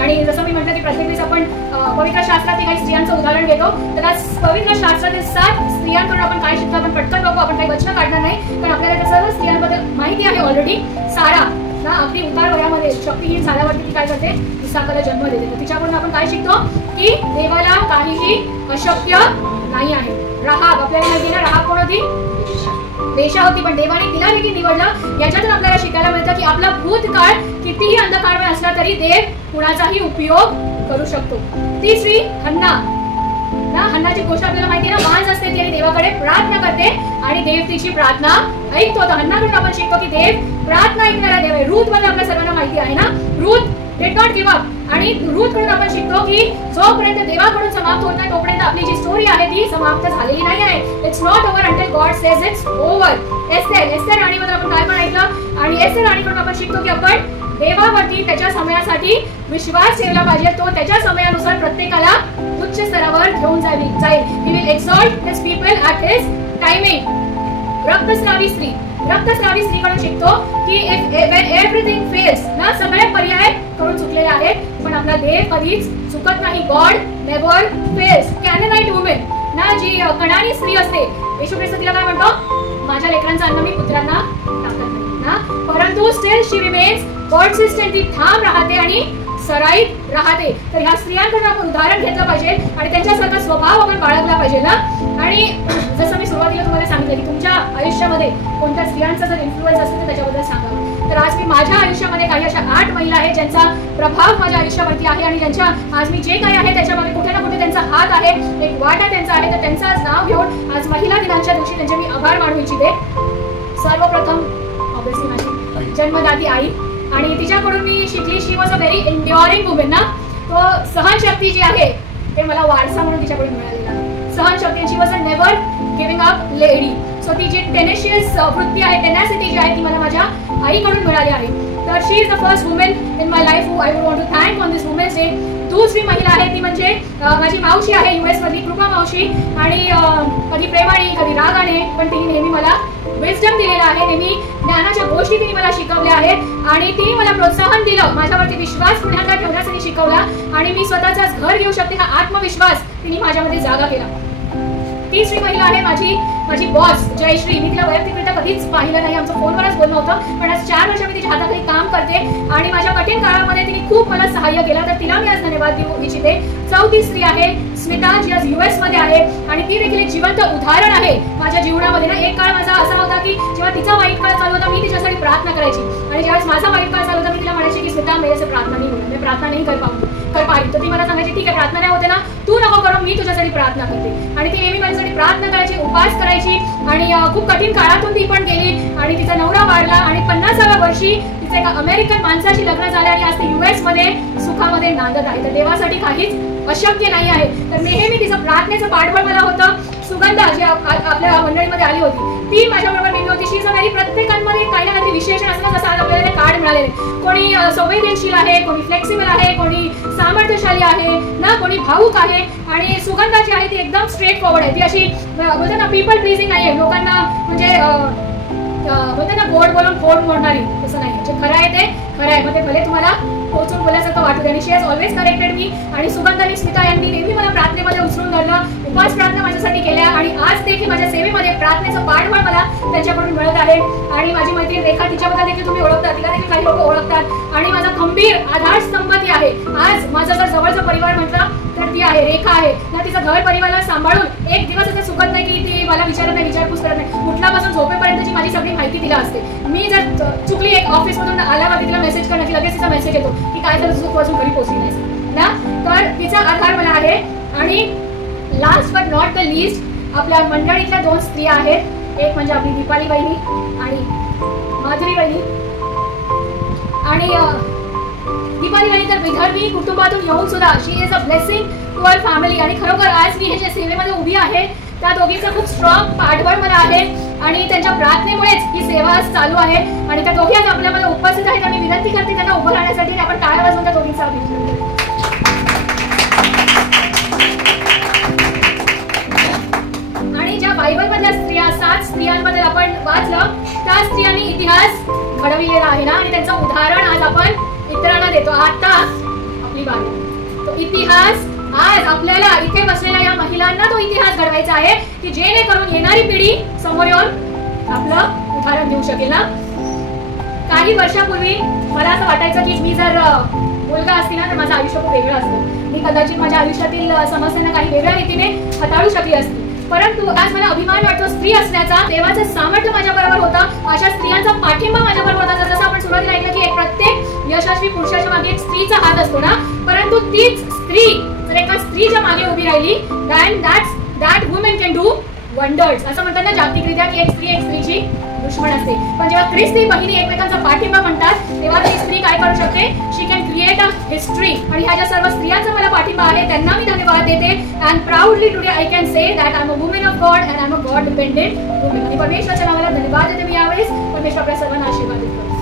आणि जसं मी म्हटलं की प्रत्येक वेळेस आपण पवित्र शास्त्रातील काही स्त्रियांचं उदाहरण घेतो, तर आज पवित्र शास्त्रातील 7 स्त्रियांकडून आपण काय शिकतो आपण पटकन बघू. आपण काही वचनं काढणार नाही, कारण आपल्याला त्या सर्व स्त्रियांबद्दल माहिती आहे ऑलरेडी. सारा ना अगदी उतार वयामध्ये शक्तिहीन झाल्यावरती ती काय करते, इसाकाला जन्म देते. तर तिच्याकडून आपण काय शिकतो की देवाला काहीही अशक्य नाही आहे. राहाब, आपल्याला माहिती ना राहाब कोण होती, वेश्या होती, पण देवाने तिला देखील निवडलं. याच्यातून आपल्याला शिकायला मिळतं की आपला भूतकाळ कितीही अंधकारमय असला तरी देव कुणाचाही उपयोग करू शकतो. तिसरी हन्ना ना, हन्नाची गोष्ट आपल्याला माहिती आहे ना, मांस असते ती आणि देवाकडे प्रार्थना करते आणि देव तिची प्रार्थना ऐकतो. तर हन्नाकडून आपण शिकतो की देव प्रार्थना ऐकणारा देव आहे. रूथ मध्ये आपल्या सर्वांना माहिती आहे ना, Ruth did not give up. आणि रूथ कडून आपण शिकतो की जोपर्यंत देवाकडून समाप्त होत नाही तोपर्यंत आपली जी स्टोरी आहे ती समाप्त झालेली नाही आहे. It's not over until God says it's over. Esther राणीबद्दल आपण काय पण ऐकलं, आणि एस्तेर राणीकडून आपण शिकतो की आपण देवावरती त्याच्या समयासाठी विश्वास ठेवला पाहिजे. तो त्याच्या समयानुसार प्रत्येकाला उच्च स्तरावर घेऊन जाईल. He will exalt his people at his timing. रक्तस्रावी स्त्रीकडून शिकतो की when everything fails ना, सगळे पर्याय करून चुकलेले आहेत पण आपला देव कधीच चुकत नाही. God never fails. Canaanite women ना, जी कणानी स्त्री असते, येशू ख्रिस्त तिला काय म्हणतो, माझ्या लेकरांचं अन्न मी पुत्रांना टाकत नाही ना, परंतु स्टिल शी रिमेन्स कॉन्सिस्टंट. ती ठाम राहते आणि सराईत राहते. तर ह्या स्त्रियांकडून आपण उदाहरण घेतलं पाहिजे आणि त्यांच्यासारखा स्वभाव आपण बाळगला पाहिजे ना. आणि जसं मी सुरुवातीला तुम्हाला सांगितलं की तुमच्या आयुष्यामध्ये कोणत्या स्त्रियांचा जर इन्फ्लुएन्स असेल तर त्याच्याबद्दल सांगा. तर आज मी माझ्या आयुष्यामध्ये काही अशा 8 महिला आहेत ज्यांचा प्रभाव माझ्या आयुष्यावरती आहे आणि ज्यांच्या आज मी जे काही आहे त्याच्यामध्ये कुठे ना कुठे त्यांचा हात आहे, एक वाटा त्यांचा आहे. तर त्यांचं आज नाव घेऊन आज महिला दिनाच्या दिवशी त्यांचे मी आभार मानू इच्छिते. सर्वप्रथम ऑब्वियसली माझी जन्मदाती आई, आणि तिच्याकडून मी शिकली शी वॉज अ व्हेरी एन्ड्युअरिंग वुमेन ना. तो सहनशक्ती जी आहे ते मला वारसा म्हणून तिच्याकडून मिळालेला आहे. सहनशक्ती, she was a never giving up lady. So ती जी टेनेशियस वृत्ती आहे, टेनॅसिटी जी आहे ती मला माझ्या आईकडून मिळाली आहे. तर she is the first women in my life who I would want to thank on this women's day. दुसरी महिला आहे ती म्हणजे माझी मावशी आहे US मधली, कृपा मावशी. आणि कधी प्रेमाने कधी रागाने पण तिने नेहमी मला विस्डम दिलेला आहे, नेहमी ज्ञानाच्या गोष्टी तिने मला शिकवल्या आहेत आणि तिने मला प्रोत्साहन दिलं, माझ्यावरती विश्वास पुन्हा ठेवण्यासाठी शिकवला आणि मी स्वतःचाच घर घेऊ शकते हा आत्मविश्वास तिने माझ्यामध्ये जागा केला. तिसरी महिला आहे माझी बॉस जयश्री. मी तिला वैयक्तिकरित्या कधीच पाहिलं नाही, आमचं फोनवरच बोलणं होतं, पण आज 4 वर्ष मी तिच्या हाताखाली काम करते आणि माझ्या कठीण काळामध्ये तिने खूप मला सहाय्य केलं, तर तिला मी आज धन्यवाद देऊ इच्छिते. चौथी स्त्री आहे स्मिता, जी आज US मध्ये आहे आणि ती देखील एक जिवंत उदाहरण आहे माझ्या जीवनामध्ये ना. एक काळ माझा असा होता की जेव्हा तिचा वाईट काळ चालू होता मी तिच्यासाठी प्रार्थना करायची आणि ज्यावेळेस माझा वाईट काळ चालू होता मी तिला म्हणायची की स्मिता मेरे से प्रार्थना नहीं होती, मैं प्रार्थना नहीं कर पाई. तर ती मला सांगायची ठीक आहे प्रार्थना नाही होते ना, तू नको करू, मी तुझ्यासाठी प्रार्थना करते. आणि ती नेहमी माझ्यासाठी प्रार्थना करायची, उपास करायची आणि खूप कठीण काळातून ती पण गेली आणि तिचा नवरा वारला आणि 50व्या वर्षी तिचे एका अमेरिकन माणसाशी लग्न झाले आणि आज ती US मध्ये सुखामध्ये नांदत आहे. तर देवासाठी काहीच अशक्य नाही आहे. तर नेहमी तिचं प्रार्थनेचं पाठबळ मला होतं. सुगंधा जी आपल्या मंडळीमध्ये आली होती ती माझ्याबरोबर नेहमी होती. शी सगळी प्रत्येकांमध्ये काही ना काही विशेषण असलं जसं आज आपल्याला कार्ड मिळालेले. कोणी संवेदनशील आहे, कोणी फ्लेक्सिबल आहे, कोणी सामर्थ्यशाली आहे ना, कोणी भावुक आहे. आणि सुगंधा जी आहे ती एकदम स्ट्रेट फॉरवर्ड आहे. ती अशी बोलतात ना पेपल प्लीजिंग नाही आहे, लोकांना म्हणजे बोलतात ना गोड बोलून फोड मोडणारी, तसं नाही. जे खरं आहे ते खरं आहे, म्हणजे भले तुम्हाला पोचून बोलायसारखं वाटू दे. आणि शी हॅज ऑलवेज करेक्टेड मी. आणि सुगंधा आणि स्मिता यांनी नेहमी मला प्रार्थनेमध्ये उचलून धरलं, उपास प्रार्थना माझ्यासाठी केल्या आणि आज देखील माझ्या सेवेमध्ये प्रार्थनेचं पाठबळ मला त्यांच्याकडून मिळत आहे. आणि माझी मैत्रीण रेखा, तिच्याबद्दल देखील तुम्ही ओळखता, तिला देखील काही लोक ओळखतात आणि माझा खंबीर आधारस्तंभ ती आहे. आज माझा जर जवळचा परिवार म्हटलं तर ती आहे, रेखा आहे ना. तिचं घर परिवाराला सांभाळून एक दिवस असं चुकत नाही की ती मला विचारत नाही, विचारपूस करत नाही. उठल्यापासून झोपेपर्यंतची माझी सगळी माहिती तिला असते. मी जर चुकली एक ऑफिसमधून आल्यावरती तिला मेसेज करणं की लगेच तिचा मेसेज येतो की काय जर चूक वाजून घरी पोहोचली नाही ना. तर तिचा आधार मला आहे. आणि last but not the least आपल्या मंडळीतल्या 2 स्त्रिया आहेत. एक म्हणजे आपली दीपाली वहिनी आणि माधुरी वहिनी. आणि दीपाली वहिनी तर विदर्भी कुटुंबातून येऊन सुद्धा she is a blessing to our family. आणि खरोखर आज मी हे जे सेवेमध्ये उभी आहे त्या दोघींचा खूप स्ट्रॉंग पाठबळ मला आहे आणि त्यांच्या प्रार्थनेमुळेच ही सेवा आज चालू आहे. आणि त्या दोघी आज आपल्यामध्ये उपस्थित आहेत. आणि विनंती करते त्यांना उभं राहण्यासाठी. आपण टाळ्या वाजवून त्या दोघींचा अभिनंदन करू. आणि ज्या बायबलमधल्या स्त्रिया 7 स्त्रियांबद्दल आपण वाचलं त्या स्त्रियांनी इतिहास घडविलेला आहे ना, आणि त्यांचं उदाहरण आज आपण इतरांना देतो. आता आपली बारी. तो इतिहास आज आपल्याला इथे बसलेल्या या महिलांना तो इतिहास घडवायचा आहे की जेणेकरून येणारी पिढी समोर येऊन आपलं उदाहरण देऊ शकेल ना. काही वर्षापूर्वी मला असं वाटायचं की मी जर मुलगा असतील ना तर माझं आयुष्य खूप वेगळं असतं. मी कदाचित माझ्या आयुष्यातील समस्यांना काही वेगळ्या रीतीने हाताळू शकली असती. परंतु आज मला अभिमान वाटतो स्त्री असण्याचा. देवाचं सामर्थ्य माझ्या बरोबर होतं, अशा स्त्रियांचा पाठिंबा माझ्या बरोबर होता. जसं आपण सुरुवातीला ऐकलं की एक प्रत्येक यशस्वी पुरुषाच्या मागे एक स्त्रीचा हात असतो ना, परंतु तीच स्त्री जर एका स्त्रीच्या मागे उभी राहिली that women can do wonders. असं म्हणतात ना जागतिकरित्या की एक स्त्रीची दुश्मन असते, पण जेव्हा ख्रिस्ती बहिणी एकमेकांचा पाठिंबा म्हणतात तेव्हा ती स्त्री काय करू शकते, शी कॅन क्रिएट अ हिस्ट्री. आणि ह्या ज्या सर्व स्त्रियांचा मला पाठिंबा आहे त्यांना मी धन्यवाद देते. And proudly today I can say that I am a women of God and I am a God dependent women. आणि परमेश्वराच्या नावाला धन्यवाद देते मी यावेळेस. परमेश्वर आपल्या सर्वांना आशीर्वाद देतो.